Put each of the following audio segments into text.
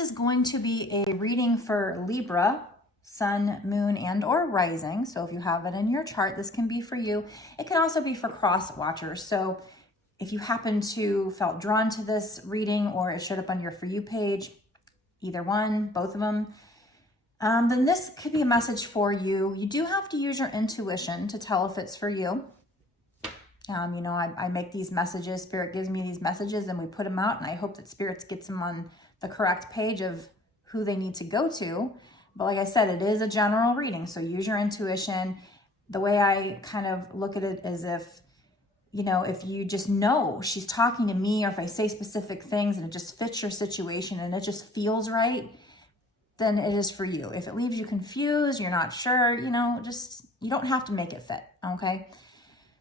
is going to be a reading for Libra, sun, moon, and or rising. So if you have it in your chart, this can be for you. It can also be for cross watchers. So if you happen to felt drawn to this reading or it showed up on your For You page, either one, both of them, then this could be a message for you. You do have to use your intuition to tell if it's for you. You know, I make these messages, Spirit gives me these messages and we put them out, and I hope that Spirit gets them on the correct page of who they need to go to. But like I said, it is a general reading, so use your intuition. The way I kind of look at it is if, you know, if you just know she's talking to me, or if I say specific things and it just fits your situation and it just feels right, then it is for you. If it leaves you confused, you're not sure, you know, just, you don't have to make it fit, okay?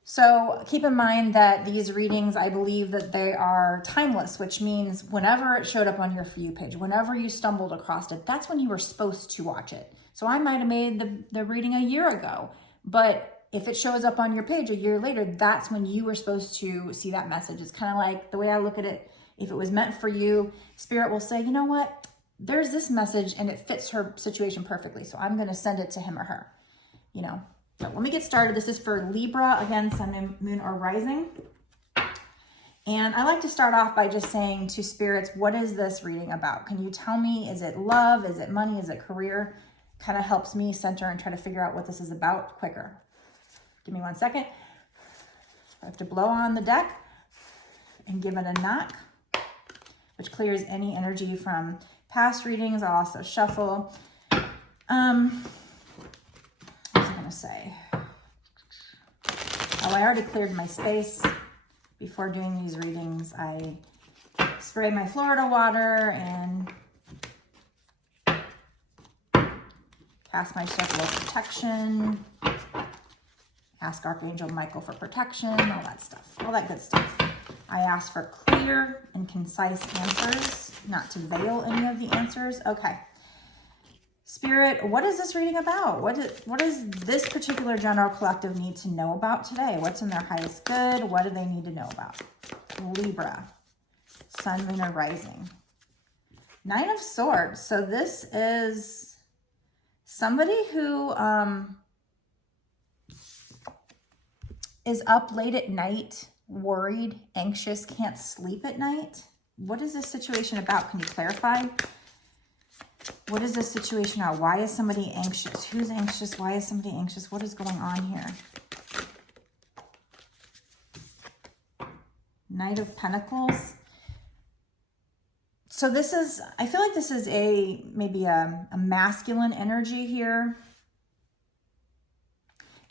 So keep in mind that these readings, I believe that they are timeless, which means whenever it showed up on your For You page, whenever you stumbled across it, that's when you were supposed to watch it. So I might have made the reading a year ago, but if it shows up on your page a year later, that's when you were supposed to see that message. It's kind of like the way I look at it. If it was meant for you, Spirit will say, you know what? There's this message and it fits her situation perfectly. So I'm going to send it to him or her, you know. So let me get started. This is for Libra, again, sun, moon, or rising. And I like to start off by just saying to spirits, what is this reading about? Can you tell me, is it love? Is it money? Is it career? Kind of helps me center and try to figure out what this is about quicker. Give me 1 second. I have to blow on the deck and give it a knock, which clears any energy from past readings. I'll also shuffle. Say, oh, I already cleared my space. Before doing these readings, I spray my Florida water and cast my circle of protection, ask Archangel Michael for protection, all that stuff, all that good stuff. I ask for clear and concise answers, not to veil any of the answers. Okay. Spirit, what is this reading about? What does this particular general collective need to know about today? What's in their highest good? What do they need to know about? Libra, sun, moon, or rising. 9 of Swords. So this is somebody who is up late at night, worried, anxious, can't sleep at night. What is this situation about? Can you clarify? What is this situation about? Why is somebody anxious? Who's anxious? Why is somebody anxious? What is going on here? Knight of Pentacles. So this is, I feel like this is maybe a masculine energy here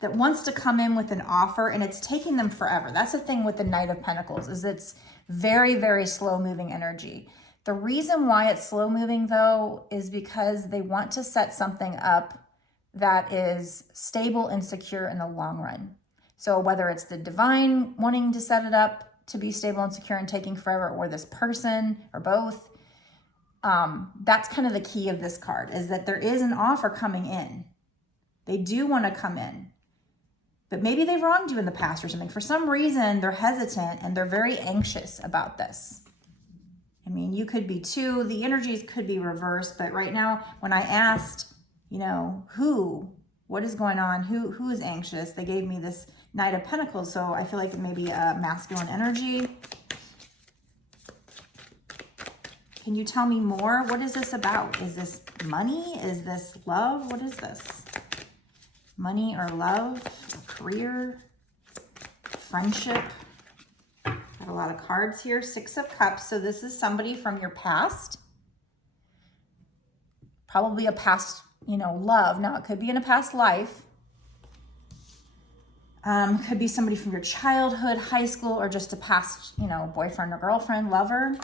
that wants to come in with an offer, and it's taking them forever. That's the thing with the Knight of Pentacles, is it's very, very slow moving energy. The reason why it's slow moving though is because they want to set something up that is stable and secure in the long run. So whether it's the divine wanting to set it up to be stable and secure and taking forever, or this person, or both, that's kind of the key of this card, is that there is an offer coming in. They do want to come in, but maybe they've wronged you in the past or something. For some reason, they're hesitant and they're very anxious about this. I mean, you could be too. The energies could be reversed, but right now, when I asked, you know, what is going on, who is anxious, they gave me this Knight of Pentacles, so I feel like it may be a masculine energy. Can you tell me more? What is this about? Is this money? Is this love? What is this? Money or love, career, friendship? Got a lot of cards here. 6 of Cups. So this is somebody from your past. Probably a past, you know, love. Now it could be in a past life. Could be somebody from your childhood, high school, or just a past, you know, boyfriend or girlfriend, lover.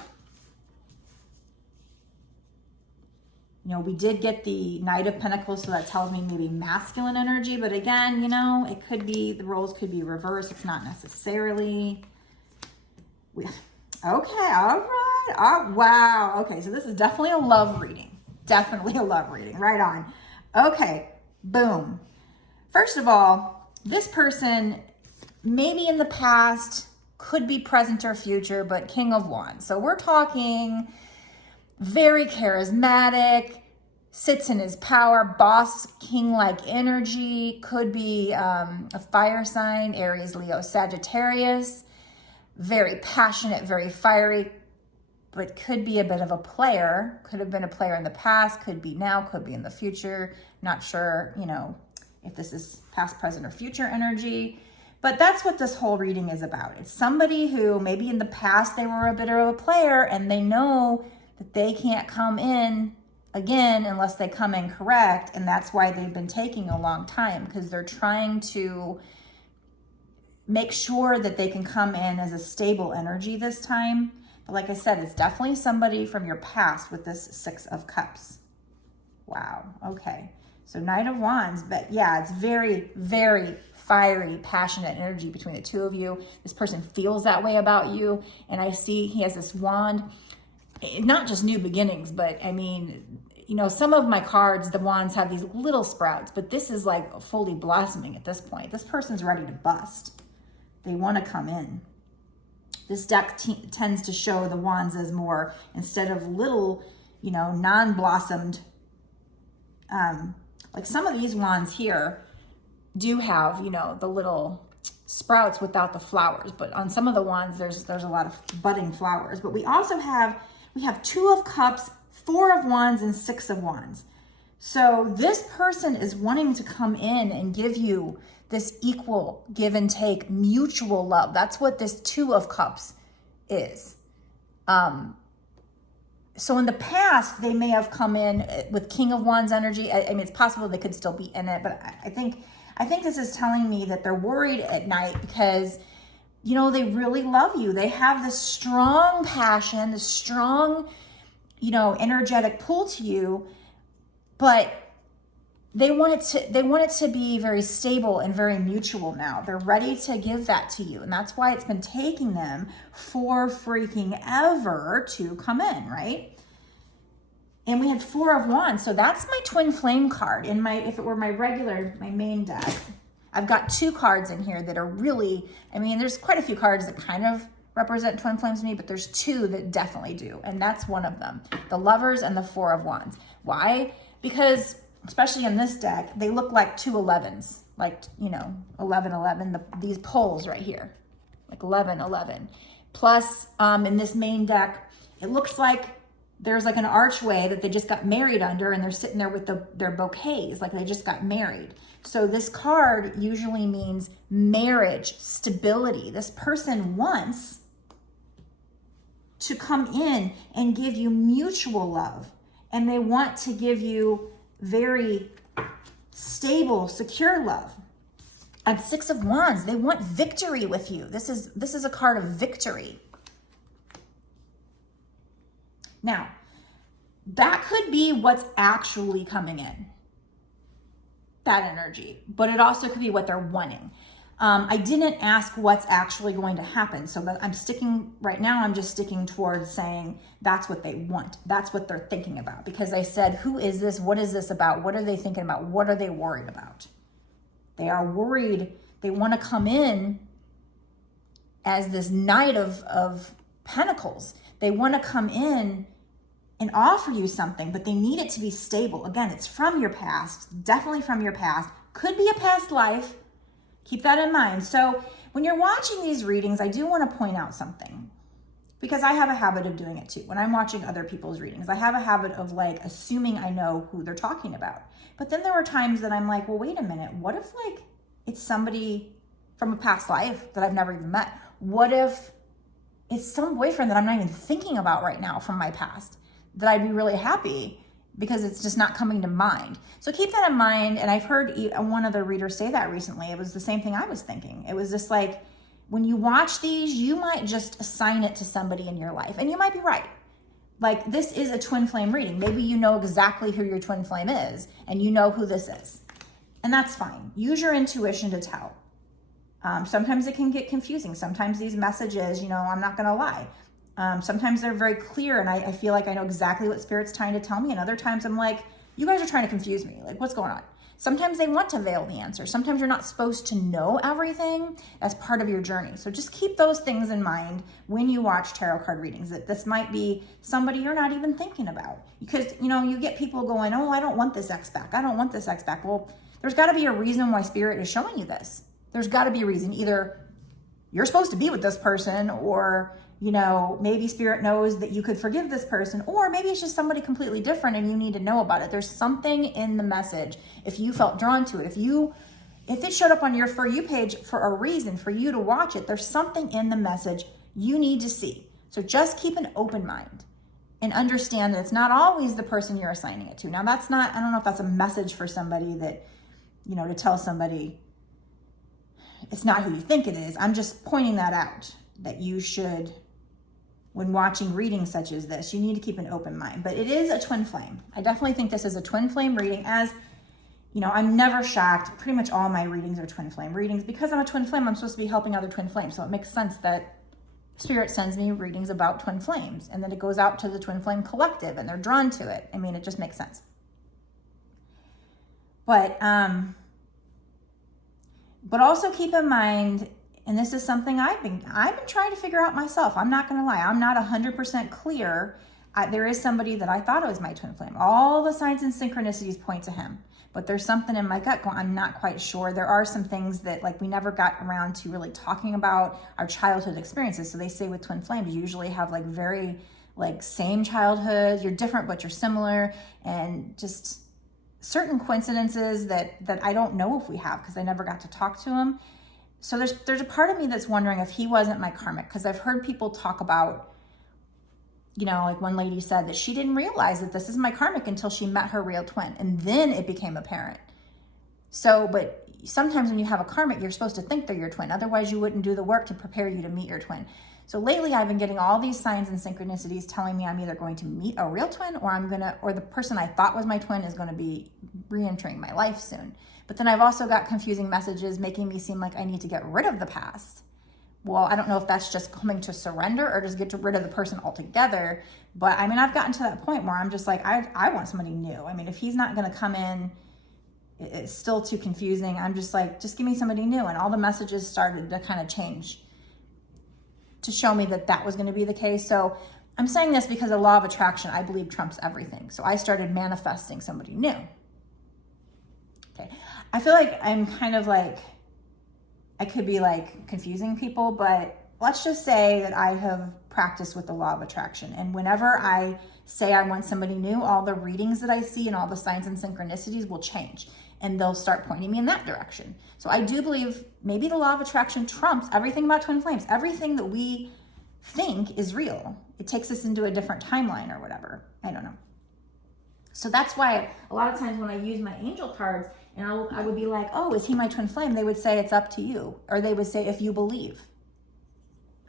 You know, we did get the Knight of Pentacles, so that tells me maybe masculine energy. But again, you know, it could be, the roles could be reversed. It's not necessarily. Okay, all right. Oh, wow. Okay, so this is definitely a love reading. Definitely a love reading. Right on. Okay, boom. First of all, this person maybe in the past, could be present or future, but King of Wands. So we're talking very charismatic, sits in his power, boss, king-like energy, could be a fire sign, Aries, Leo, Sagittarius, very passionate, very fiery, but could be a bit of a player, could have been a player in the past, could be now, could be in the future. Not sure, you know, if this is past, present, or future energy, but that's what this whole reading is about. It's somebody who maybe in the past they were a bit of a player and they know that they can't come in again unless they come in correct, and that's why they've been taking a long time, because they're trying to make sure that they can come in as a stable energy this time. But like I said, it's definitely somebody from your past with this Six of Cups. Wow, okay. So Knight of Wands, but yeah, it's very, very fiery, passionate energy between the two of you. This person feels that way about you. And I see he has this wand, not just new beginnings, but I mean, you know, some of my cards, the wands have these little sprouts, but this is like fully blossoming at this point. This person's ready to bust. They want to come in. This deck tends to show the wands as more, instead of little, you know, non-blossomed, like some of these wands here do have, you know, the little sprouts without the flowers, but on some of the wands, there's a lot of budding flowers. But we also have, we have Two of Cups, Four of Wands, and Six of Wands. So this person is wanting to come in and give you this equal give and take, mutual love. That's what this Two of Cups is. So in the past, they may have come in with King of Wands energy. I mean, it's possible they could still be in it, but I think this is telling me that they're worried at night because, you know, they really love you. They have this strong passion, this strong, you know, energetic pull to you, but they want it to be very stable and very mutual now. They're ready to give that to you. And that's why it's been taking them for freaking ever to come in, right? And we had Four of Wands. So that's my Twin Flame card. In my, if it were my main deck, I've got two cards in here that are really, I mean, there's quite a few cards that kind of represent Twin Flames to me, but there's two that definitely do. And that's one of them, the Lovers and the Four of Wands. Why? Because especially in this deck, they look like two 11s, like, you know, 11, 11, these poles right here, like 11, 11. Plus, in this main deck, it looks like there's like an archway that they just got married under, and they're sitting there with their bouquets, like they just got married. So this card usually means marriage, stability. This person wants to come in and give you mutual love, and they want to give you very stable, secure love. And Six of Wands, they want victory with you. This is a card of victory. Now, that could be what's actually coming in, that energy, but it also could be what they're wanting. I didn't ask what's actually going to happen. So I'm sticking, right now I'm just sticking towards saying that's what they want. That's what they're thinking about. Because I said, who is this? What is this about? What are they thinking about? What are they worried about? They are worried. They want to come in as this Knight of Pentacles. They want to come in and offer you something, but they need it to be stable. Again, it's from your past, definitely from your past. Could be a past life. Keep that in mind. So when you're watching these readings, I do want to point out something, because I have a habit of doing it too. When I'm watching other people's readings, I have a habit of like assuming I know who they're talking about. But then there are times that I'm like, well, wait a minute. What if like it's somebody from a past life that I've never even met? What if it's some boyfriend that I'm not even thinking about right now from my past, that I'd be really happy because it's just not coming to mind. So keep that in mind. And I've heard one other reader say that recently. It was the same thing I was thinking. It was just like, when you watch these, you might just assign it to somebody in your life. And you might be right. Like, this is a twin flame reading. Maybe you know exactly who your twin flame is and you know who this is. And that's fine. Use your intuition to tell. Sometimes it can get confusing. Sometimes these messages, you know, I'm not going to lie. Sometimes they're very clear and I feel like I know exactly what Spirit's trying to tell me. And other times I'm like, you guys are trying to confuse me. Like, what's going on? Sometimes they want to veil the answer. Sometimes you're not supposed to know everything as part of your journey. So just keep those things in mind when you watch tarot card readings, that this might be somebody you're not even thinking about. Because, you know, you get people going, oh, I don't want this ex back. I don't want this ex back. Well, there's got to be a reason why Spirit is showing you this. There's got to be a reason. Either you're supposed to be with this person, or, you know, maybe Spirit knows that you could forgive this person, or maybe it's just somebody completely different and you need to know about it. There's something in the message. If you felt drawn to it, if it showed up on your For You page for a reason for you to watch it, there's something in the message you need to see. So just keep an open mind and understand that it's not always the person you're assigning it to. Now that's not, I don't know if that's a message for somebody that, you know, to tell somebody it's not who you think it is. I'm just pointing that out, that you should, when watching readings such as this, you need to keep an open mind. But it is a twin flame. I definitely think this is a twin flame reading. As you know, I'm never shocked. Pretty much all my readings are twin flame readings. Because I'm a twin flame, I'm supposed to be helping other twin flames. So it makes sense that Spirit sends me readings about twin flames, and then it goes out to the twin flame collective and they're drawn to it. I mean, it just makes sense. But also keep in mind, and this is something I've been trying to figure out myself. I'm not going to lie. I'm not 100% clear. There is somebody that I thought it was my twin flame. All the signs and synchronicities point to him. But there's something in my gut going, I'm not quite sure. There are some things that, like, we never got around to really talking about our childhood experiences. So they say with twin flames, you usually have like very like same childhood. You're different, but you're similar. And just certain coincidences that I don't know if we have, because I never got to talk to him. So there's a part of me that's wondering if he wasn't my karmic, because I've heard people talk about, you know, like one lady said that she didn't realize that this is my karmic until she met her real twin, and then it became apparent. So, but sometimes when you have a karmic, you're supposed to think they're your twin. Otherwise, you wouldn't do the work to prepare you to meet your twin. So lately, I've been getting all these signs and synchronicities telling me I'm either going to meet a real twin, or the person I thought was my twin is going to be re-entering my life soon. But then I've also got confusing messages making me seem like I need to get rid of the past. Well, I don't know if that's just coming to surrender or just get rid of the person altogether. But I mean, I've gotten to that point where I'm just like, I want somebody new. I mean, if he's not going to come in, it's still too confusing. I'm just like, just give me somebody new. And all the messages started to kind of change to show me that that was going to be the case. So I'm saying this because the law of attraction, I believe, trumps everything. So I started manifesting somebody new. Okay. I feel like I'm kind of like, I could be like confusing people, but let's just say that I have practiced with the law of attraction. And whenever I say I want somebody new, all the readings that I see and all the signs and synchronicities will change, and they'll start pointing me in that direction. So I do believe maybe the law of attraction trumps everything about twin flames. Everything that we think is real. It takes us into a different timeline or whatever. I don't know. So that's why a lot of times when I use my angel cards, and I would be like, oh, is he my twin flame? They would say it's up to you. Or they would say, if you believe.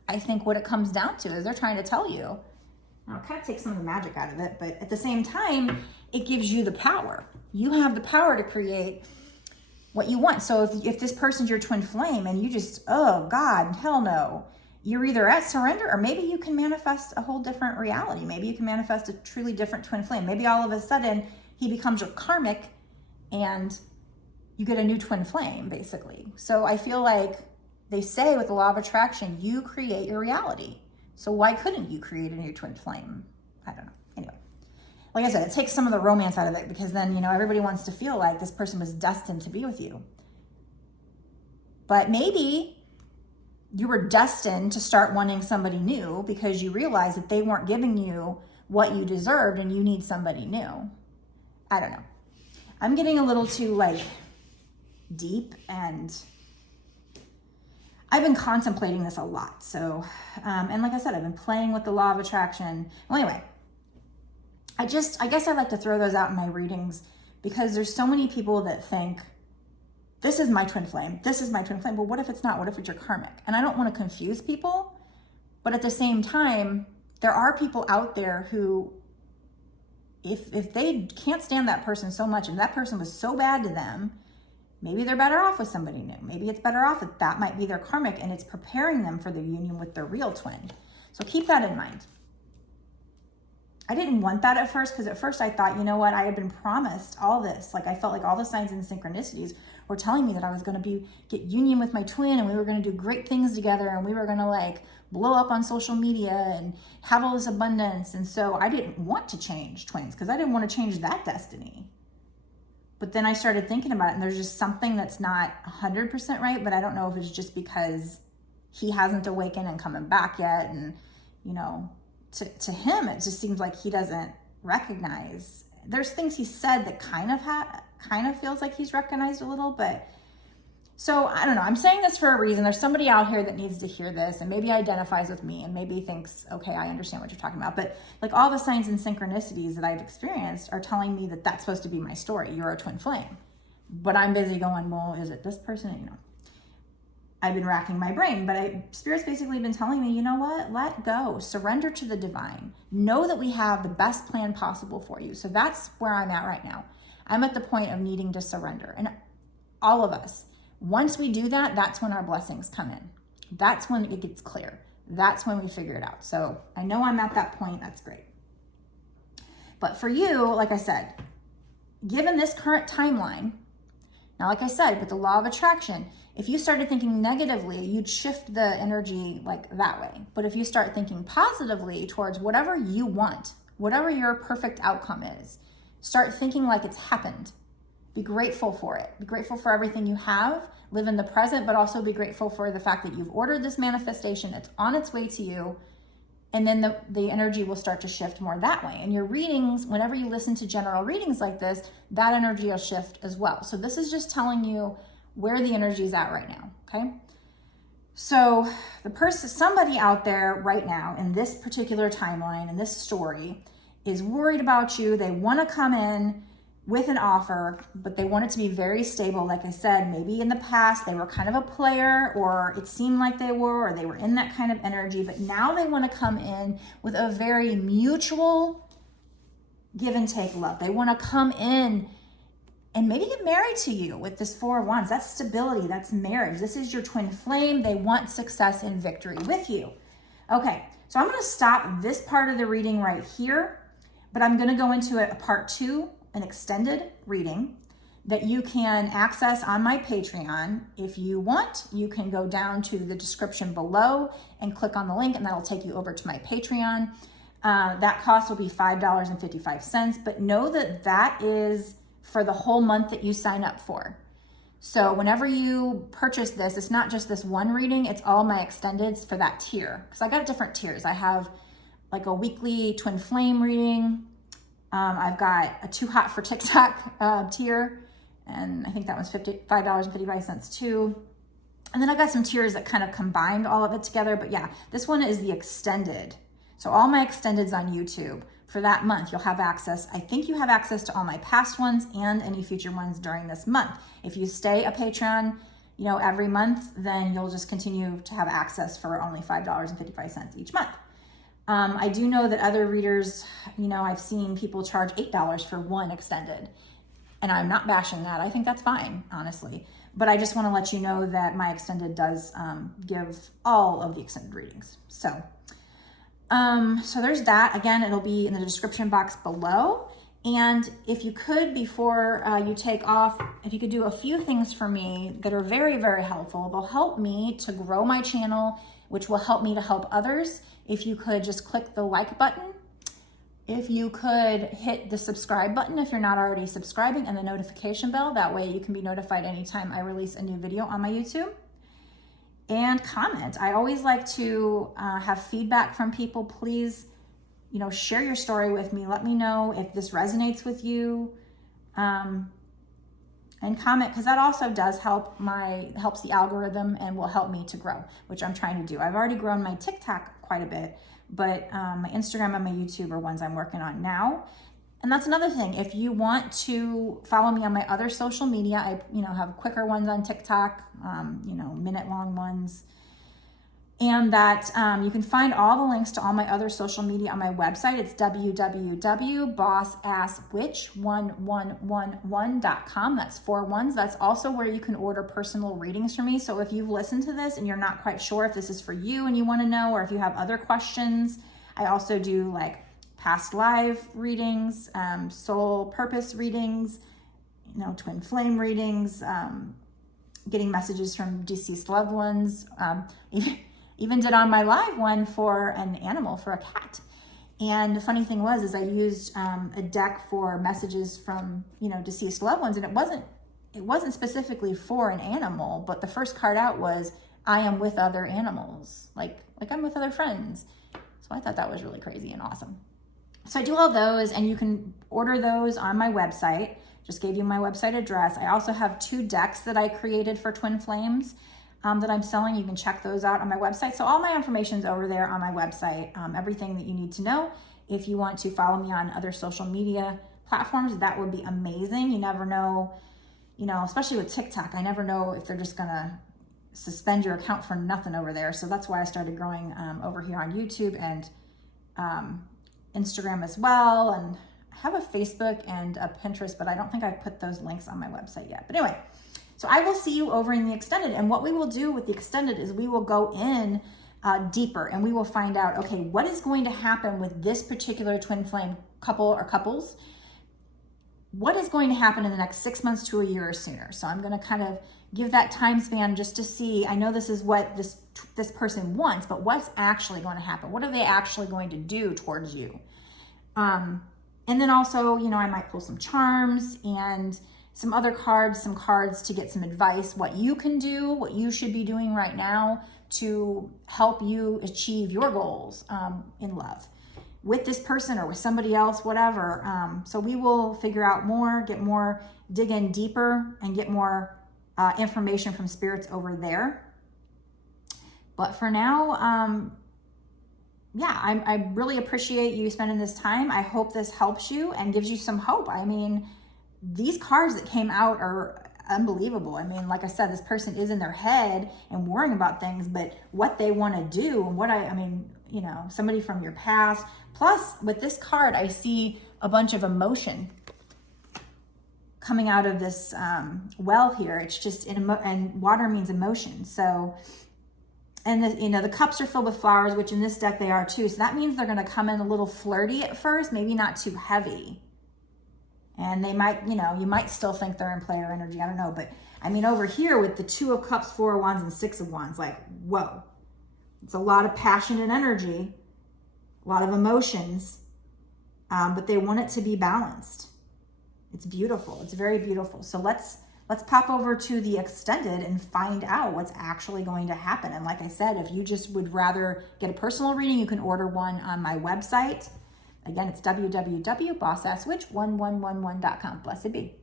I think what it comes down to is they're trying to tell you. Now, it kind of takes some of the magic out of it, but at the same time, it gives you the power. You have the power to create what you want. So if this person's your twin flame and you just, oh God, hell no, you're either at surrender, or maybe you can manifest a whole different reality. Maybe you can manifest a truly different twin flame. Maybe all of a sudden he becomes your karmic and you get a new twin flame, basically. So I feel like they say with the law of attraction, you create your reality. So why couldn't you create a new twin flame? I don't know. Anyway, like I said, it takes some of the romance out of it, because then, you know, everybody wants to feel like this person was destined to be with you. But maybe you were destined to start wanting somebody new because you realized that they weren't giving you what you deserved and you need somebody new. I don't know. I'm getting a little too like deep, and I've been contemplating this a lot. So, and like I said, I've been playing with the law of attraction. Well, anyway, I guess I like to throw those out in my readings, because there's so many people that think, this is my twin flame. This is my twin flame. Well, what if it's not? What if it's your karmic? And I don't want to confuse people, but at the same time, there are people out there who, if they can't stand that person so much and that person was so bad to them, maybe they're better off with somebody new. Maybe it's better off that might be their karmic, and it's preparing them for their union with their real twin. So keep that in mind. I didn't want that at first, because at first I thought, you know what, I had been promised all this. Like I felt like all the signs and synchronicities were telling me that I was going to get union with my twin, and we were going to do great things together, and we were going to like blow up on social media and have all this abundance. And so I didn't want to change twins, because I didn't want to change that destiny. But then I started thinking about it, and there's just something that's not 100% right, but I don't know if it's just because he hasn't awakened and coming back yet. And, you know, to him, it just seems like he doesn't recognize. There's things he said that kind of feels like he's recognized a little, but so I don't know. I'm saying this for a reason. There's somebody out here that needs to hear this, and maybe identifies with me, and maybe thinks, okay, I understand what you're talking about. But like all the signs and synchronicities that I've experienced are telling me that that's supposed to be my story. You're a twin flame. But I'm busy going, well, is it this person? You know, I've been racking my brain, but Spirit's basically been telling me, you know what, let go, surrender to the divine. Know that we have the best plan possible for you. So that's where I'm at right now. I'm at the point of needing to surrender. And all of us, once we do that, that's when our blessings come in. That's when it gets clear. That's when we figure it out. So I know I'm at that point. That's great. But for you, like I said, given this current timeline, now, like I said, with the law of attraction, if you started thinking negatively, you'd shift the energy like that way. But if you start thinking positively towards whatever you want, whatever your perfect outcome is, start thinking like it's happened. Be grateful for it. Be grateful for everything you have. Live in the present, but also be grateful for the fact that you've ordered this manifestation. It's on its way to you. And then the energy will start to shift more that way. And your readings, whenever you listen to general readings like this, that energy will shift as well. So this is just telling you where the energy is at right now, okay? So somebody out there right now in this particular timeline, in this story, is worried about you. They want to come in with an offer, but they want it to be very stable. Like I said, maybe in the past they were kind of a player, or it seemed like they were, or they were in that kind of energy, but now they want to come in with a very mutual give and take love. They want to come in and maybe get married to you with this Four of Wands. That's stability, that's marriage. This is your twin flame. They want success and victory with you. Okay, so I'm going to stop this part of the reading right here, but I'm going to go into a part 2, an extended reading that you can access on my Patreon. If you want, you can go down to the description below and click on the link, and that'll take you over to my Patreon. That cost will be $5.55, but know that that is for the whole month that you sign up for. So whenever you purchase this, it's not just this one reading, it's all my extendeds for that tier. Because I got different tiers. I have like a weekly twin flame reading. I've got a Too Hot for TikTok tier, and I think that was $5.55 too. And then I got some tiers that kind of combined all of it together. But yeah, this one is the extended. So all my extendeds on YouTube for that month, you'll have access. I think you have access to all my past ones and any future ones during this month. If you stay a Patreon, you know, every month, then you'll just continue to have access for only $5.55 each month. I do know that other readers, you know, I've seen people charge $8 for one extended, and I'm not bashing that. I think that's fine, honestly. But I just want to let you know that my extended does give all of the extended readings. So there's that. Again, it'll be in the description box below. And if you could, before you take off, if you could do a few things for me that are very, very helpful, they'll help me to grow my channel, which will help me to help others. If you could just click the like button, if you could hit the subscribe button if you're not already subscribing, and the notification bell, that way you can be notified anytime I release a new video on my YouTube. And comment. I always like to have feedback from people. Please, you know, share your story with me. Let me know if this resonates with you. And comment, because that also does helps the algorithm and will help me to grow, which I'm trying to do. I've already grown my TikTok quite a bit, but my Instagram and my YouTube are ones I'm working on now. And that's another thing. If you want to follow me on my other social media, I have quicker ones on TikTok, minute-long ones. And that you can find all the links to all my other social media on my website. It's www.bossasswitch1111.com. That's 4 ones. That's also where you can order personal readings from me. So if you've listened to this and you're not quite sure if this is for you and you want to know, or if you have other questions, I also do like past life readings, soul purpose readings, twin flame readings, getting messages from deceased loved ones, even did on my live one for an animal, for a cat. And the funny thing was I used a deck for messages from, deceased loved ones, and it wasn't specifically for an animal, but the first card out was, I am with other animals, like I'm with other friends. So I thought that was really crazy and awesome. So I do all those, and you can order those on my website. Just gave you my website address. I also have 2 decks that I created for Twin Flames that I'm selling. You can check those out on my website. So all my information is over there on my website, everything that you need to know. If you want to follow me on other social media platforms, that would be amazing. You never know, especially with TikTok, I never know if they're just gonna suspend your account for nothing over there. So that's why I started growing over here on YouTube and Instagram as well. And I have a Facebook and a Pinterest, but I don't think I've put those links on my website yet. But anyway, so I will see you over in the extended. And what we will do with the extended is we will go in deeper, and we will find out, okay, what is going to happen with this particular twin flame couple or couples? What is going to happen in the next 6 months to a year or sooner? So I'm going to kind of give that time span just to see. I know this is what this person wants, but what's actually going to happen? What are they actually going to do towards you? And then also, I might pull some charms and some other cards, some cards to get some advice, what you can do, what you should be doing right now to help you achieve your goals in love with this person or with somebody else, whatever. So we will figure out more, dig in deeper, and get more information from spirits over there. But for now, I really appreciate you spending this time. I hope this helps you and gives you some hope. I mean, these cards that came out are unbelievable. I mean, like I said, this person is in their head and worrying about things, but what they want to do and somebody from your past. Plus, with this card, I see a bunch of emotion coming out of this well here. It's just, and water means emotion. So, and the cups are filled with flowers, which in this deck they are too. So that means they're going to come in a little flirty at first, maybe not too heavy. And they might, you might still think they're in player energy. I don't know. But I mean, over here with the 2 of Cups, 4 of Wands, and 6 of Wands, like, whoa. It's a lot of passion and energy, a lot of emotions, but they want it to be balanced. It's beautiful. It's very beautiful. So let's pop over to the extended and find out what's actually going to happen. And like I said, if you just would rather get a personal reading, you can order one on my website. Again, it's www.bossasswitch1111.com. Blessed be.